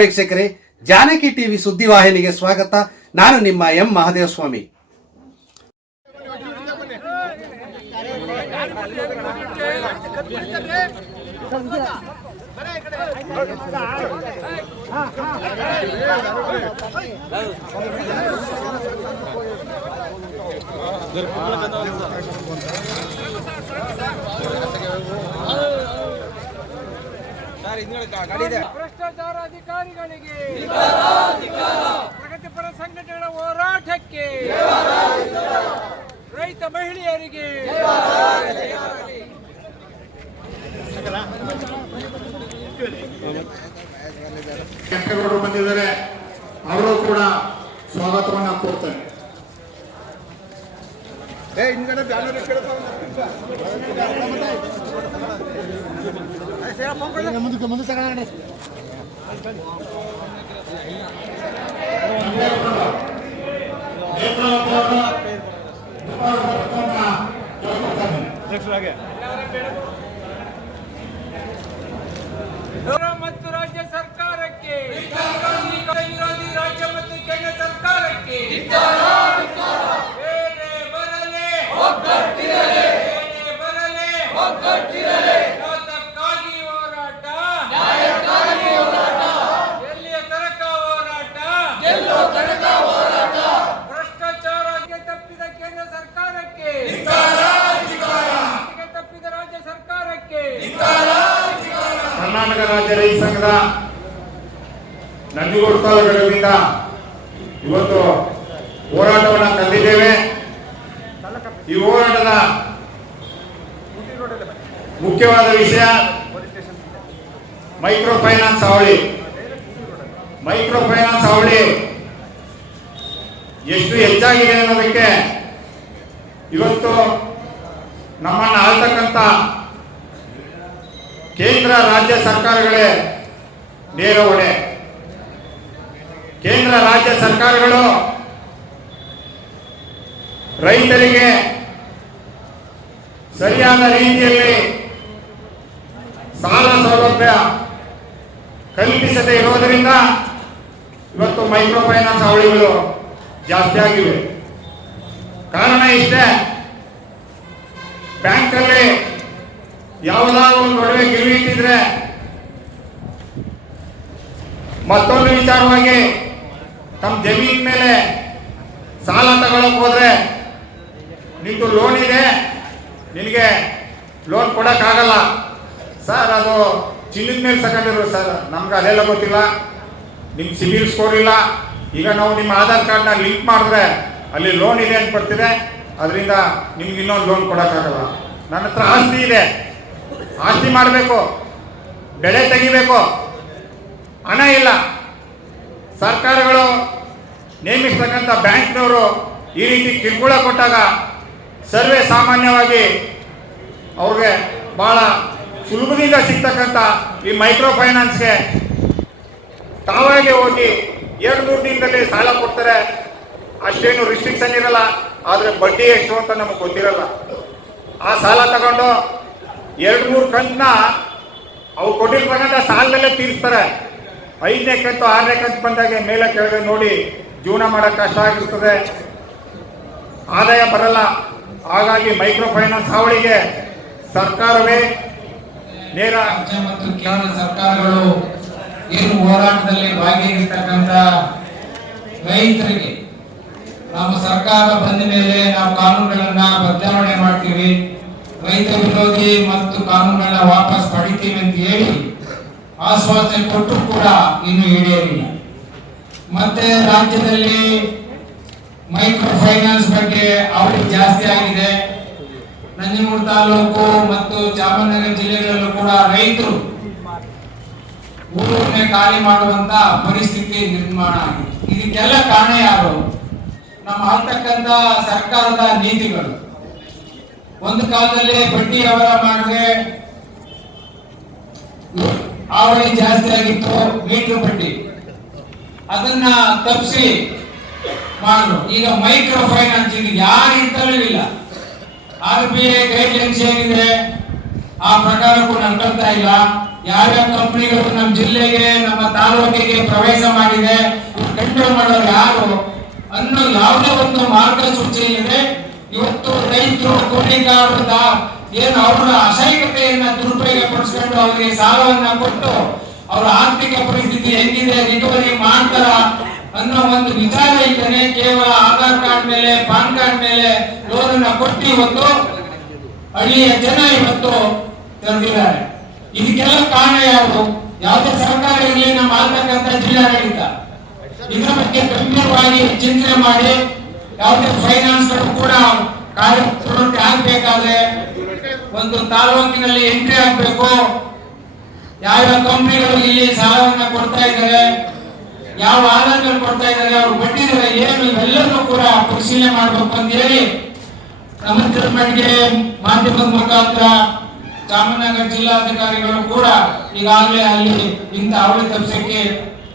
ವೀಕ್ಷಕರೇ ಜಾನಕಿ ಟಿವಿ ಸುದ್ದಿವಾಹಿನಿಗೆ ಸ್ವಾಗತ. ನಾನು ನಿಮ್ಮ ಎಂ ಮಹದೇವಸ್ವಾಮಿ. ಭ್ರಷ್ಟಾಚಾರ ಅಧಿಕಾರಿಗಳಿಗೆ ಪ್ರಗತಿಪರ ಸಂಘಟನೆಗಳ ಹೋರಾಟಕ್ಕೆ ರೈತ ಮಹಿಳೆಯರಿಗೆ ಕೆಂಪೇಗೌಡರು ಬಂದಿದ್ದಾರೆ ಅವರು ಕೂಡ ಸ್ವಾಗತವನ್ನ ಕೋರ್ತೇನೆ ಕೇಂದ್ರ ಮತ್ತು ರಾಜ್ಯ ಸರ್ಕಾರಕ್ಕೆ ವಿರೋಧಿ ರಾಜ್ಯ ಮತ್ತು ಕೇಂದ್ರ ಸರ್ಕಾರಕ್ಕೆ ಏನೇ ಬರಲಿ ಏನೇ ಬರಲಿ ಯಾತಕ್ಕಾಗಿ ಹೋರಾಟ ಎಲ್ಲಿಯ ತನಕ ಹೋರಾಟ ಭ್ರಷ್ಟಾಚಾರಕ್ಕೆ ತಪ್ಪಿದ ಕೇಂದ್ರ ಸರ್ಕಾರಕ್ಕೆ ನೀತಿಗೆ ತಪ್ಪಿದ ರಾಜ್ಯ ಸರ್ಕಾರಕ್ಕೆ ಕರ್ನಾಟಕ ರಾಜ್ಯ ರೈತ ಸಂಘದ ನಂಜುಗೂಡು ತಾಲೂಕುಗಳಿಂದ ಇವತ್ತು ಹೋರಾಟವನ್ನು ತಂದಿದ್ದೇವೆ ಈ ಹೋರಾಟದ ಮುಖ್ಯವಾದ ವಿಷಯ ಮೈಕ್ರೋ ಫೈನಾನ್ಸ್ ಅವಳಿ ಮೈಕ್ರೋ ಫೈನಾನ್ಸ್ ಅವಳಿ ಎಷ್ಟು ಹೆಚ್ಚಾಗಿದೆ ಅನ್ನೋದಕ್ಕೆ ಇವತ್ತು ನಮ್ಮನ್ನು ಆಳ್ತಕ್ಕಂಥ ಕೇಂದ್ರ, ರಾಜ್ಯ ಸರ್ಕಾರಗಳೇ ನೇರ ಹೊಣೆ. ಕೇಂದ್ರ, ರಾಜ್ಯ ಸರ್ಕಾರಗಳು ರೈತರಿಗೆ ಸರಿಯಾದ ರೀತಿಯಲ್ಲಿ ಸಾಲ ಸೌಲಭ್ಯ ಕಲ್ಪಿಸದೇ ಇರೋದರಿಂದ ಇವತ್ತು ಮೈಕ್ರೋ ಫೈನಾನ್ಸ್ ಅವಳಿಗಳು ಜಾಸ್ತಿ ಆಗಿವೆ. ಕಾರಣ ಇಷ್ಟೇ, ಬ್ಯಾಂಕಲ್ಲಿ ಯಾವುದಾದ್ರು ಒಂದು ಒಡವೆ ಗಿರ್ವಿ ಇಟ್ಟಿದ್ರೆ ಮತ್ತೊಂದು ವಿಚಾರವಾಗಿ ತಮ್ಮ ಜಮೀನ್ ಮೇಲೆ ಸಾಲ ತಗೊಳಕ್ ಹೋದ್ರೆ ನಿಂದು ಲೋನ್ ಇದೆ. ನಿನಗೆ ಲೋನ್ ಕೊಡೋಕ್ಕಾಗಲ್ಲ ಸರ್ ಅದು ಚಿನ್ನದ ಮೇಲೆ ತಗೊಂಡಿರೋ ಸರ್ ನಮ್ಗೆ ಅದೆಲ್ಲ ಗೊತ್ತಿಲ್ಲ. ನಿಮ್ಮ ಸಿಬಿಲ್ ಸ್ಕೋರ್ ಇಲ್ಲ. ಈಗ ನಾವು ನಿಮ್ಮ ಆಧಾರ್ ಕಾರ್ಡ್ನ ಲಿಂಕ್ ಮಾಡಿದ್ರೆ ಅಲ್ಲಿ ಲೋನ್ ಇದೆ ಅಂತ ಬರ್ತಿದೆ. ಅದರಿಂದ ನಿಮ್ಗೆ ಇನ್ನೊಂದು ಲೋನ್ ಕೊಡೋಕ್ಕಾಗಲ್ಲ ನನ್ನ ಹತ್ರ ಆಸ್ತಿ ಇದೆ. ಆಸ್ತಿ ಮಾಡಬೇಕು. ಬೆಳೆ ತೆಗಿಬೇಕು. ಹಣ ಇಲ್ಲ. ಸರ್ಕಾರಗಳು ನೇಮಿಸ್ತಕ್ಕಂಥ ಬ್ಯಾಂಕ್ನವರು ಈ ರೀತಿ ಕಿರುಕುಳ ಕೊಟ್ಟಾಗ ಸರ್ವೇ ಸಾಮಾನ್ಯವಾಗಿ ಅವ್ರಿಗೆ ಭಾಳ ಸುಲಭದಿಂದ ಸಿಗ್ತಕ್ಕಂಥ ಈ ಮೈಕ್ರೋ ಫೈನಾನ್ಸ್ಗೆ ತಾವಾಗೆ ಹೋಗಿ ಎರಡು ಮೂರು ದಿನದಲ್ಲಿ ಸಾಲ ಕೊಡ್ತಾರೆ. ಅಷ್ಟೇನು ರಿಸ್ಟ್ರಿಕ್ಷನ್ ಇರಲ್ಲ. ಆದರೆ ಬಡ್ಡಿ ಎಷ್ಟು ಅಂತ ನಮಗೆ ಗೊತ್ತಿರಲ್ಲ. ಆ ಸಾಲ ತಗೊಂಡು ಎರಡು ಮೂರು ಕಂತನ್ನ ಅವ್ರು ಕೊಟ್ಟಿರ್ತಕ್ಕಂಥ ಸಾಲದಲ್ಲೇ ತೀರಿಸ್ತಾರೆ. ಐದನೇ ಕಂತು, ಆರನೇ ಕಂತು ಬಂದಾಗ ಮೇಲೆ ಕೆಳಗೆ ನೋಡಿ, ಜೀವನ ಮಾಡೋಕ್ಕೆ ಕಷ್ಟ ಆಗಿರ್ತದೆ. ಆದಾಯ ಬರಲ್ಲ. ಹಾಗಾಗಿ ಮೈಕ್ರೋ ಫೈನಾನ್ಸ್ ಹಾವಳಿಗೆ ಸರ್ಕಾರವೇ ನೇರ ಮತ್ತು ಕೇಂದ್ರ ಸರ್ಕಾರಗಳು ಏನು ಹೋರಾಟದಲ್ಲಿ ಭಾಗಿಯಾಗಿರ್ತಕ್ಕಂಥ ರೈತರಿಗೆ ನಮ್ಮ ಸರ್ಕಾರ ಬಂದ ಮೇಲೆ ನಾವು ಕಾನೂನುಗಳನ್ನ ಬದಲಾವಣೆ ಮಾಡ್ತೀವಿ. ರೈತ ವಿರೋಧಿ ಮತ್ತು ಕಾನೂನುಗಳನ್ನ ವಾಪಸ್ ಪಡಿತೀವಿ ಅಂತ ಹೇಳಿ ಆಶ್ವಾಸನೆ ಕೊಟ್ಟು ಕೂಡ ಇನ್ನು ಈಡೇರಿಲ್ಲ. ಮತ್ತೆ ರಾಜ್ಯದಲ್ಲಿ ಮೈಕ್ರೋ ಫೈನಾನ್ಸ್ ಬಗ್ಗೆ ಅವಧಿ ಜಾಸ್ತಿ ಆಗಿದೆ. ನಂಜನಗೂಡು ತಾಲೂಕು ಮತ್ತು ಚಾಮರಾಜನಗರ ಜಿಲ್ಲೆಗಳಲ್ಲೂ ಕೂಡ ರೈತರು ಊರನ್ನೇ ಖಾಲಿ ಮಾಡುವಂತ ಪರಿಸ್ಥಿತಿ ನಿರ್ಮಾಣ ಆಗಿದೆ. ಇದಕ್ಕೆಲ್ಲ ಕಾರಣ ಯಾರು? ನಮ್ಮ ಆಗ್ತಕ್ಕಂತ ಸರ್ಕಾರದ ನೀತಿಗಳು. ಒಂದು ಕಾಲದಲ್ಲಿ ಬಡ್ಡಿ ಅವರ ಮಾಡಿದ್ರೆ ಆವಳಿ ಜಾಸ್ತಿ ಆಗಿತ್ತು, ಮೀಟರ್ ಬಡ್ಡಿ. ಅದನ್ನ ತಪ್ಪಿಸಿ ಮಾಡಿದ್ರು ಈಗ ಮೈಕ್ರೋ ಫೈನಾನ್ಸ್ ಇದು ಯಾರು ಇರ್ತಲೂ ಇಲ್ಲ. ಆರ್ ಬಿ ಐ ಗೈಡ್ಲೈನ್ಸ್ ಏನಿದೆ, ಆ ಪ್ರಕಾರಕ್ಕೂ ನಡ್ಕೊಳ್ತಾ ಇಲ್ಲ. ಯಾವ್ಯಾವ ಕಂಪ್ನಿಗಳು ನಮ್ಮ ಜಿಲ್ಲೆಗೆ, ನಮ್ಮ ತಾಲೂಕಿಗೆ ಪ್ರವೇಶ ಮಾಡಿದೆ ಕಂಟ್ರೋಲ್ ಮಾಡೋರು ಯಾರು ಅನ್ನೋ ಯಾವುದೇ ಒಂದು ಮಾರ್ಗಸೂಚಿ ಇದೆ ಇವತ್ತು ರೈತರು ಕೂಲಿಗಾರರ ಏನು ಅವರ ಅಸಹಾಯಕತೆಯನ್ನ ದುರುಪಯೋಗ ಪಡಿಸ್ಕೊಂಡು ಅವರಿಗೆ ಸಾಲವನ್ನ ಕೊಟ್ಟು ಅವರ ಆರ್ಥಿಕ ಪರಿಸ್ಥಿತಿ ಹೆಂಗಿದೆ, ರಿಕವರಿ ಮಾಡ್ತಾರ ಅನ್ನೋ ಒಂದು ವಿಚಾರ ಇದ್ದಾನೆ ಕೇವಲ ಆಧಾರ್ ಕಾರ್ಡ್ ಮೇಲೆ, ಪಾನ್ ಕಾರ್ಡ್ ಮೇಲೆ ಲೋನ್ ಅನ್ನ ಕೊಟ್ಟು ಇವತ್ತು ಹಳ್ಳಿಯ ಜನ ಇವತ್ತು ತೆರೆದಿದ್ದಾರೆ. ಇದಕ್ಕೆಲ್ಲ ಕಾರಣ ಯಾವುದು? ಯಾವುದೇ ಸರ್ಕಾರ ಇರಲಿ, ನಮ್ಮ ಆಗ್ತಕ್ಕಂಥ ಜಿಲ್ಲಾಡಳಿತ. ಇದರ ಬಗ್ಗೆ ಗಂಭೀರವಾಗಿ ಚಿಂತನೆ ಮಾಡಿ, ಯಾವುದೇ ಫೈನಾನ್ಸ್ ಕೂಡ ಕಾರ್ಯ ಆಗ್ಬೇಕಾದ್ರೆ ಒಂದು ತಾಲೂಕಿನಲ್ಲಿ ಎಂಟ್ರಿ ಆಗ್ಬೇಕು. ಯಾವ ಕಂಪ್ನಿಗಳು ಇಲ್ಲಿ ಸಾಲವನ್ನ ಕೊಡ್ತಾ ಇದ್ದಾರೆ ಯಾವ ಆಧಾರಗಳು ಕೊಡ್ತಾ ಇದ್ದಾರೆ ಅವ್ರು ಬಿಟ್ಟಿದ್ದಾರೆ ದರ ಏನು ಇವೆಲ್ಲರೂ ಕೂಡ ಪರಿಶೀಲನೆ ಮಾಡ್ಬೇಕು ಅಂತ ಹೇಳಿ ನಮ್ಮ ಮಟ್ಟಿಗೆ ಮಾಧ್ಯಮದ ಮುಖಾಂತರ ಚಾಮರಾಜನಗರ ಜಿಲ್ಲಾಧಿಕಾರಿಗಳು ಕೂಡ ಈಗಾಗಲೇ ಅಲ್ಲಿ ಇಂಥ ಅವಳಿ ತಪ್ಪಿಸಕ್ಕೆ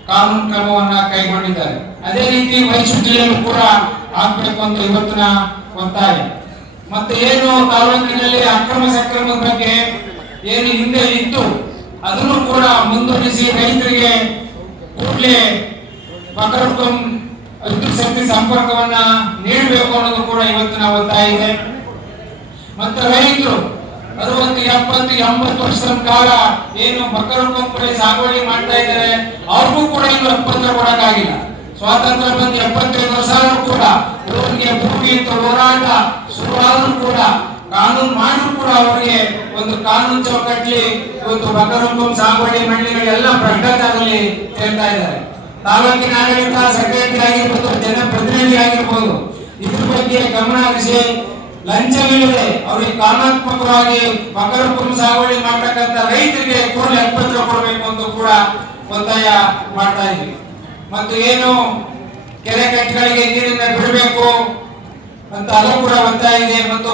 ಕಾನೂನು ಕ್ರಮವನ್ನ ಕೈಗೊಂಡಿದ್ದಾರೆ. ಅದೇ ರೀತಿ ಮೈಸೂರು ಜಿಲ್ಲೆಯಲ್ಲೂ ಕೂಡ ಆಗ್ಬೇಕು ಅಂತ ಇವತ್ತಿನ ಒತ್ತಾಯ. ಮತ್ತೆ ಏನು ತಾಲೂಕಿನಲ್ಲಿ ಅಕ್ರಮ ಸಕ್ರಮದ ಬಗ್ಗೆ ಏನು ಹಿಂದೆ ಇತ್ತು, ಅದನ್ನು ಕೂಡ ಮುಂದುವರಿಸಿ ರೈತರಿಗೆ ಕೂಡಲೇ ಮಕರಕ್ಕಂ ವಿದ್ಯುತ್ ಶಕ್ತಿ ಸಂಪರ್ಕವನ್ನ ನೀಡಬೇಕು ಅನ್ನೋದು ಕೂಡ ಇವತ್ತಿನ ಒತ್ತಾಯ ಇದೆ. ಮತ್ತೆ ರೈತರು ಅರವತ್ತು, ಎಪ್ಪತ್ತು, ಎಂಬತ್ತು ವರ್ಷದ ಕಾಲ ಏನು ಮಕರ ಕೂಡ ಸಾಗುವಳಿ ಮಾಡ್ತಾ ಇದ್ದಾರೆ, ಅವ್ರಿಗೂ ಕೂಡ ಇನ್ನು ಒಪ್ಪಂದ ಕೊಡಕ್ಕಾಗಿಲ್ಲ. ಸ್ವಾತಂತ್ರ್ಯ ಬಂದು ಎಪ್ಪತ್ತೈದು ವರ್ಷ ಕೂಡ ಇವರಿಗೆ ಭೂಮಿ ಅಂತ ಹೋರಾಟ ಶುರುವಾದ್ರೂ ಕೂಡ ಕಾನೂನು ಮಾಡಿದ್ರು ಕೂಡ ಅವರಿಗೆ ಒಂದು ಕಾನೂನು ಚೌಕಟ್ಲಿ ಒಂದು ಮಕರಂಕಂ ಸಾಗುವಳಿ ಮಂಡಳಿಗಳೆಲ್ಲ ಭ್ರಷ್ಟಾಚಾರದಲ್ಲಿ ಸೇರ್ತಾ ಇದ್ದಾರೆ. ತಾಲೂಕಿನ ಆಡಳಿತ ಸೆಕ್ರೆಟರಿ ಆಗಿರ್ಬೋದು, ಜನಪ್ರತಿನಿಧಿ ಆಗಿರ್ಬೋದು, ಇದ್ರ ಬಗ್ಗೆ ಗಮನ ಹರಿಸಿ ಲಂಚವಿಲ್ಲದೆ ಅವರಿಗೆ ಕಾನೂನಾತ್ಮಕವಾಗಿ ಮಕರ ಕುಂಭ ಸಾಗುವಳಿ ಮಾಡ್ತಕ್ಕಂಥ ರೈತರಿಗೆ ಕೂಡಲೇ ಕೊಡಬೇಕು ಅಂತ ಕೂಡ ಒತ್ತಾಯ ಮಾಡ್ತಾ ಇದ್ವಿ ಮತ್ತು ಏನು ಕೆರೆ ಕಟ್ಟೆಗಳಿಗೆ ನೀರಿನ ಬಿಡಬೇಕು ಅಂತ ಅದು ಕೂಡ ಬರ್ತಾ ಇದೆ ಮತ್ತು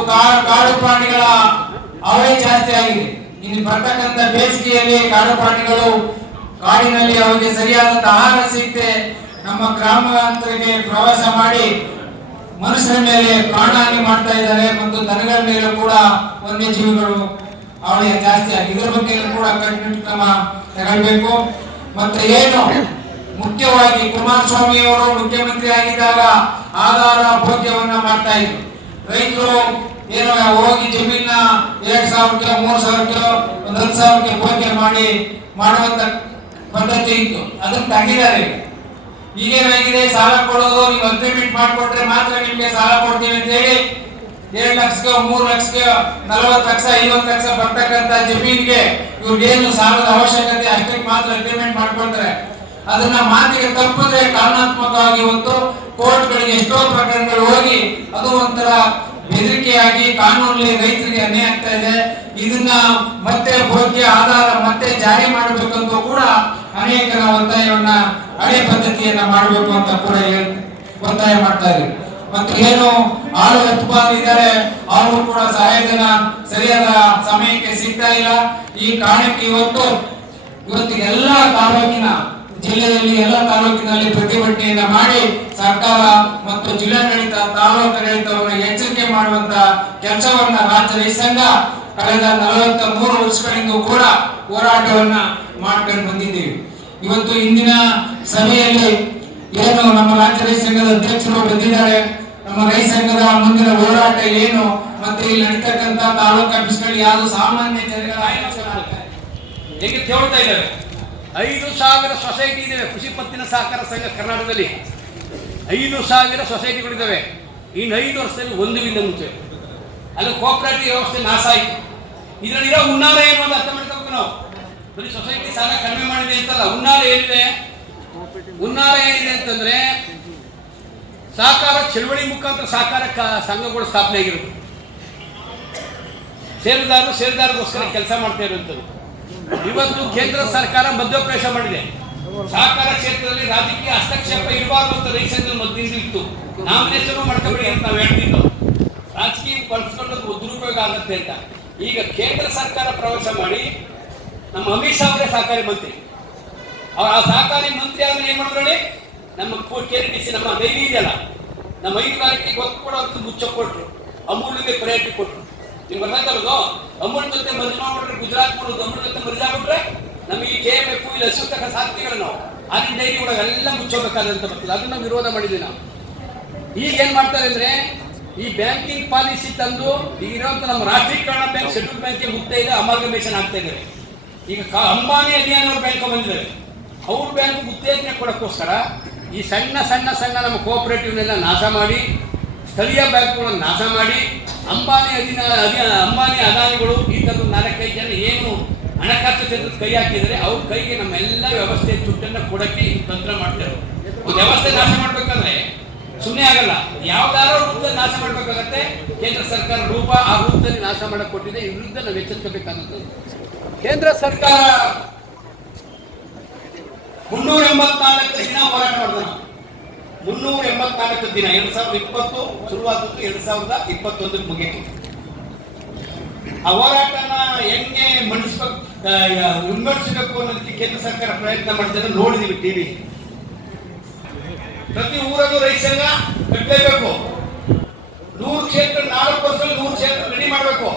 ಕಾಡು ಪ್ರಾಣಿಗಳ ಅವೇ ಜಾಸ್ತಿ ಆಗಿದೆ. ಇಲ್ಲಿ ಬರ್ತಕ್ಕಂಥ ಬೇಸಿಗೆಯಲ್ಲಿ ಕಾಡು ಪ್ರಾಣಿಗಳು ಕಾಡಿನಲ್ಲಿ ಅವರಿಗೆ ಸರಿಯಾದಂತ ಆಹಾರ ಸಿಗುತ್ತೆ ನಮ್ಮ ಗ್ರಾಮಾಂತರಿಗೆ ಪ್ರವಾಸ ಮಾಡಿ ಮನುಷ್ಯರ ಮೇಲೆ ಪ್ರಾಣಹಾನಿ ಮಾಡ್ತಾ ಇದ್ದಾರೆ ಮತ್ತು ದನಗಳ ಮೇಲೆ ಕೂಡ ವನ್ಯಜೀವಿಗಳು ಅವಳಿಗೆ ಜಾಸ್ತಿ ಆಗಿದೆ. ಇದರ ಬಗ್ಗೆ ಕೂಡ ಕಟ್ಟುನಿಟ್ಟು ಕ್ರಮ ತಗೊಳ್ಬೇಕು. ಮತ್ತೆ ಏನು ಮುಖ್ಯವಾಗಿ ಕುಮಾರಸ್ವಾಮಿ ಅವರು ಮುಖ್ಯಮಂತ್ರಿ ಆಗಿದ್ದಾಗ ಆಧಾರ ಭೋಗ್ಯವನ್ನ ಮಾಡ್ತಾ ಇದ್ರು. ರೈತರು ಏನೋ ಹೋಗಿ ಜಮೀನ ಎರಡ್ ಸಾವಿರಕ್ಕೆ, ಮೂರ್ ಸಾವಿರಕ್ಕೆ, ಒಂದ್ ಹತ್ತು ಸಾವಿರಕ್ಕೆ ಭೋಗ್ಯ ಮಾಡಿ ಮಾಡುವಂತ ಪದ್ಧತಿ ಇತ್ತು. ಅದನ್ನ ತಗಿದಾರೆ ಈಗೇನಾಗಿದೆ ಸಾಲ ಕೊಡೋದು ನೀವು ಅಗ್ರಿಮೆಂಟ್ ಮಾಡಿಕೊಟ್ರೆ ಮಾತ್ರ ನಿಮ್ಗೆ ಸಾಲ ಕೊಡ್ತೀವಿ ಅಂತ ಹೇಳಿ ಏಳು ಲಕ್ಷಕ್ಕೆ, ಮೂರು ಲಕ್ಷಕ್ಕೆ, ನಲವತ್ತು ಲಕ್ಷ, ಐವತ್ತು ಲಕ್ಷ ಬರ್ತಕ್ಕಂತ ಜಮೀನಿಗೆ ಇವ್ರಿಗೇನು ಸಾಲದ ಅವಶ್ಯಕತೆ ಅಷ್ಟಕ್ಕೆ ಮಾತ್ರ ಅಗ್ರಿಮೆಂಟ್ ಮಾಡ್ಕೊಳ್ತಾರೆ. ಅದನ್ನ ಮಾತಿಗೆ ತಪ್ಪದೆ ಕಾರಣಾತ್ಮಕವಾಗಿ ಇವತ್ತು ಕೋರ್ಟ್ಗಳಿಗೆ ಎಷ್ಟೋ ಪ್ರಕರಣಗಳು ಹೋಗಿ ಅದು ಒಂಥರ ಬೆದರಿಕೆಯಾಗಿ ಕಾನೂನಲ್ಲಿ ರೈತರಿಗೆ ಅನ್ಯಾಯ ಆಗ್ತಾ ಇದೆ. ಇದನ್ನ ಮತ್ತೆ ಭೋಗ್ಯ ಆಧಾರ ಮತ್ತೆ ಜಾರಿ ಮಾಡಬೇಕಂತ ಕೂಡ ಅನೇಕರ ಒತ್ತಾಯವನ್ನ ಹಳೆ ಪದ್ಧತಿಯನ್ನ ಮಾಡಬೇಕು ಅಂತ ಕೂಡ ಒತ್ತಾಯ ಮಾಡ್ತಾ ಇದೆ ಮತ್ತು ಏನು ಹಾಲು ಉತ್ಪಾದನೆ ಇದ್ದಾರೆ, ಅವರು ಕೂಡ ಸಹಾಯಧನ ಸರಿಯಾದ ಸಮಯಕ್ಕೆ ಸಿಗ್ತಾ ಇಲ್ಲ. ಈ ಕಾರಣಕ್ಕೆ ಇವತ್ತು ಇವತ್ತು ತಾಲೂಕಿನ ಜಿಲ್ಲೆಯಲ್ಲಿ ಎಲ್ಲ ತಾಲೂಕಿನಲ್ಲಿ ಪ್ರತಿಭಟನೆಯನ್ನ ಮಾಡಿ ಸರ್ಕಾರ ಮತ್ತು ಜಿಲ್ಲಾಡಳಿತ ತಾಲೂಕಾಡಳಿತವನ್ನು ಎಚ್ಚರಿಕೆ ಮಾಡುವಂತ ಕೆಲಸವನ್ನ ರಾಜ್ಯ ರೈತ ಸಂಘ ಕಳೆದ ನಲವತ್ತ ಮೂರು ವರ್ಷಗಳಿಂದ ಕೂಡ ಹೋರಾಟವನ್ನ ಮಾಡ್ಕೊಂಡು ಬಂದಿದ್ದೀವಿ. ಇವತ್ತು ಇಂದಿನ ಸಭೆಯಲ್ಲಿ ಏನು ನಮ್ಮ ರಾಜ್ಯ ರೈತ ಸಂಘದ ಅಧ್ಯಕ್ಷರು ಬಂದಿದ್ದಾರೆ, ನಮ್ಮ ರೈತ ಸಂಘದ ಮುಂದಿನ ಹೋರಾಟ ಏನು, ಮತ್ತೆ ಇಲ್ಲಿ ನಡೀತಕ್ಕಂತ ತಾಲೂಕು ಆಫೀಸ್ಗಳು ಯಾವುದು ಸಾಮಾನ್ಯ ಜನಗಳ ಹೇಳ್ತಾ ಇದ್ದಾರೆ? ಐದು ಸಾವಿರ ಸೊಸೈಟಿ ಇದಾವೆ ಕೃಷಿ ಪತ್ತಿನ ಸಹಕಾರ ಸಂಘ ಕರ್ನಾಟಕದಲ್ಲಿ. ಐದು ಸಾವಿರ ಸೊಸೈಟಿಗಳಿದ್ದಾವೆ ಇನ್ನು ಐದು ವರ್ಷದಲ್ಲಿ ಒಂದು ಬಿಂದು ಮುಂಚೆ. ಅಲ್ಲಿ ಕೋಪರೇಟಿವ್ ವ್ಯವಸ್ಥೆ ನಾಶ ಆಯಿತು. ಇದರಲ್ಲಿರೋ ಉನ್ನಾರ ಏನು ಅಂತ ಅರ್ಥ ಮಾಡ್ಕೋಬೇಕು ನಾವು? ಬರೀ ಸೊಸೈಟಿ ಸಾಲ ಕಡಿಮೆ ಮಾಡಿದೆ ಅಂತಲ್ಲ ಉನ್ನಾರ ಏನಿದೆ? ಉನ್ನಾರ ಏನಿದೆ ಅಂತಂದ್ರೆ ಸಹಕಾರ ಚಳವಳಿ ಮುಖಾಂತರ ಸಹಕಾರ ಸಂಘಗಳು ಸ್ಥಾಪನೆ ಆಗಿರುತ್ತೆ ಸೇರುದಾರರು ಷೇರುದಾರಗೋಸ್ಕರ ಕೆಲಸ ಮಾಡ್ತಾ ಇರುವಂಥದ್ದು ಇವತ್ತು ಕೇಂದ್ರ ಸರ್ಕಾರ ಮಧ್ಯಪ್ರವೇಶ ಮಾಡಿದೆ. ಸಹಕಾರ ಕ್ಷೇತ್ರದಲ್ಲಿ ರಾಜಕೀಯ ಹಸ್ತಕ್ಷೇಪ ಇರಬಾರ್ದು ಅಂತ ರೈತರಲ್ಲಿ ಮೊದಲಿಂದ ಇತ್ತು ನಾಮಿನೇಷನ್ ಮಾಡ್ಕೊಬೇಡಿ ಅಂತ ನಾವು ಹೇಳ್ತಿದ್ದು. ರಾಜಕೀಯ ಬಳಸ್ಕೊಂಡು ದುರುಪಯೋಗ ಆಗುತ್ತೆ ಅಂತ. ಈಗ ಕೇಂದ್ರ ಸರ್ಕಾರ ಪ್ರವೇಶ ಮಾಡಿ ನಮ್ಮ ಅಮಿತ್ ಶಾ ಅವರೇ ಸಹಕಾರಿ ಮಂತ್ರಿ. ಅವ್ರ ಆ ಸಹಕಾರಿ ಮಂತ್ರಿ ಆದ್ರೆ ಏನ್ ಮಾಡಿದ್ರು ನಮ್ಮ ಕೆ ಡಿ ನಮ್ಮ ಡೈರಿ ಇದೆಯಲ್ಲ ನಮ್ಮ ಗೊತ್ತು ಒತ್ತು ಅಂತ ಮುಚ್ಚ ಕೊಟ್ರು. ಅಮೂಲ್ಯಗೆ ಪ್ರಯತ್ನ ಕೊಟ್ರು. ನಿಮ್ಗೆ ಗೊತ್ತಾಯ್ತಲ್ಲದು ಅಮೃತಕ್ಕೆ ಮರ್ಜ್ ಮಾಡ್ಬಿಟ್ರೆ ಗುಜರಾತ್ ಮಾಡೋದು ಅಮೃತಕ್ಕೆ ಮರ್ಜ್ ಆಗ್ಬಿಟ್ರೆ ನಮಗೆ ಕೆ ಎಂ ಎಫ್ ಇಲ್ಲಿ ಹಸಿರ್ತಕ್ಕ ಸಾಧ್ತಿಗಳು ನಾವು. ಅಲ್ಲಿ ಡೈರಿ ಒಳಗೆ ಎಲ್ಲ ಮುಚ್ಚೋಬೇಕಾದಂತ ಬರ್ತದೆ. ಅದನ್ನ ವಿರೋಧ ಮಾಡಿದ್ವಿ ನಾವು. ಈಗ ಏನ್ ಮಾಡ್ತಾರೆ ಅಂದ್ರೆ, ಈ ಬ್ಯಾಂಕಿಂಗ್ ಪಾಲಿಸಿ ತಂದು ಈಗ ಇರುವಂತ ನಮ್ಮ ರಾಷ್ಟ್ರೀಕರಣ ಬ್ಯಾಂಕ್ ಸೆಂಟ್ರಲ್ ಬ್ಯಾಂಕ್ ಮುಕ್ತ ಇದೆ ಅಮಾಲ್ಗಮೇಷನ್ ಆಗ್ತಾ ಇದ್ದಾರೆ ಈಗ ಅಂಬಾನಿ ಅಧಿಯಾನವ್ರ ಬ್ಯಾಂಕ್ ಬಂದಿದ್ದಾರೆ ಅವ್ರ ಬ್ಯಾಂಕ್ ಉತ್ತೇಜನ ಕೊಡೋಕ್ಕೋಸ್ಕರ ಈ ಸಣ್ಣ ಸಣ್ಣ ಸಣ್ಣ ನಮ್ಮ ಕೋಆಪರೇಟಿವ್ನೆಲ್ಲ ನಾಶ ಮಾಡಿ, ಸ್ಥಳೀಯ ಬ್ಯಾಂಕ್ಗಳನ್ನು ನಾಶ ಮಾಡಿ ಅಂಬಾನಿ ಅಧಿನ ಅಧಿ ಅಂಬಾನಿ ಅದಾನಿಗಳು ಈ ಥರದ ನಾಲ್ಕೈದು ಜನ ಏನು ಹಣಕಾಸು ಕ್ಷೇತ್ರದ ಕೈ ಹಾಕಿದರೆ ಅವ್ರ ಕೈಗೆ ನಮ್ಮೆಲ್ಲ ವ್ಯವಸ್ಥೆ, ದುಡ್ಡನ್ನು ಕೊಡಕ್ಕೆ ತಂತ್ರ ಮಾಡ್ತಾರೆ ವ್ಯವಸ್ಥೆ ನಾಶ ಮಾಡ್ಬೇಕಂದ್ರೆ ಸುಮ್ಮನೆ ಆಗಲ್ಲ. ಯಾವ್ದಾರೋ ರೂಪದಲ್ಲಿ ನಾಶ ಮಾಡ್ಬೇಕಾಗತ್ತೆ. ಕೇಂದ್ರ ಸರ್ಕಾರ ರೂಪ ಆ ರೂಪದಲ್ಲಿ ನಾಶ ಮಾಡಕ್ ಕೊಟ್ಟಿದೆ ಈ ವಿರುದ್ಧ ನಾವು ಎಚ್ಚರಿಸಬೇಕಾದಂಥದ್ದು. ಕೇಂದ್ರ ಸರ್ಕಾರ ಮುನ್ನೂರ ಎಂಬತ್ನಾಲ್ಕು ದಿನ ಹೋರಾಟ ಮಾಡಿದ ಮುನ್ನೂರ ಎಂಬತ್ನಾಲ್ಕು ದಿನ, ಎರಡ್ ಸಾವಿರದ ಇಪ್ಪತ್ತು, ಶುರುವಾದದ್ದು ಎರಡ್ ಸಾವಿರದ ಇಪ್ಪತ್ತೊಂದಕ್ಕೆ ಮುಗಿಯಿತು ಆ ಹೋರಾಟನ ಹೆಂಗೆ ಮಣಿಸ್ಬೇಕು ವಿಮರ್ಶಿಸಬೇಕು ಅನ್ನೋದಕ್ಕೆ ಕೇಂದ್ರ ಸರ್ಕಾರ ಪ್ರಯತ್ನ ಮಾಡಿದ್ರೆ ನೋಡಿದೀವಿ ಟಿವಿ ಪ್ರತಿ ಊರಲ್ಲೂ ರೈತ ಸಂಘ ಕಟ್ಟಲೇಬೇಕು. ನೂರು ಕ್ಷೇತ್ರ, ನಾಲ್ಕು ವರ್ಷದಲ್ಲಿ ನೂರು ಕ್ಷೇತ್ರ ರೆಡಿ ಮಾಡಬೇಕು.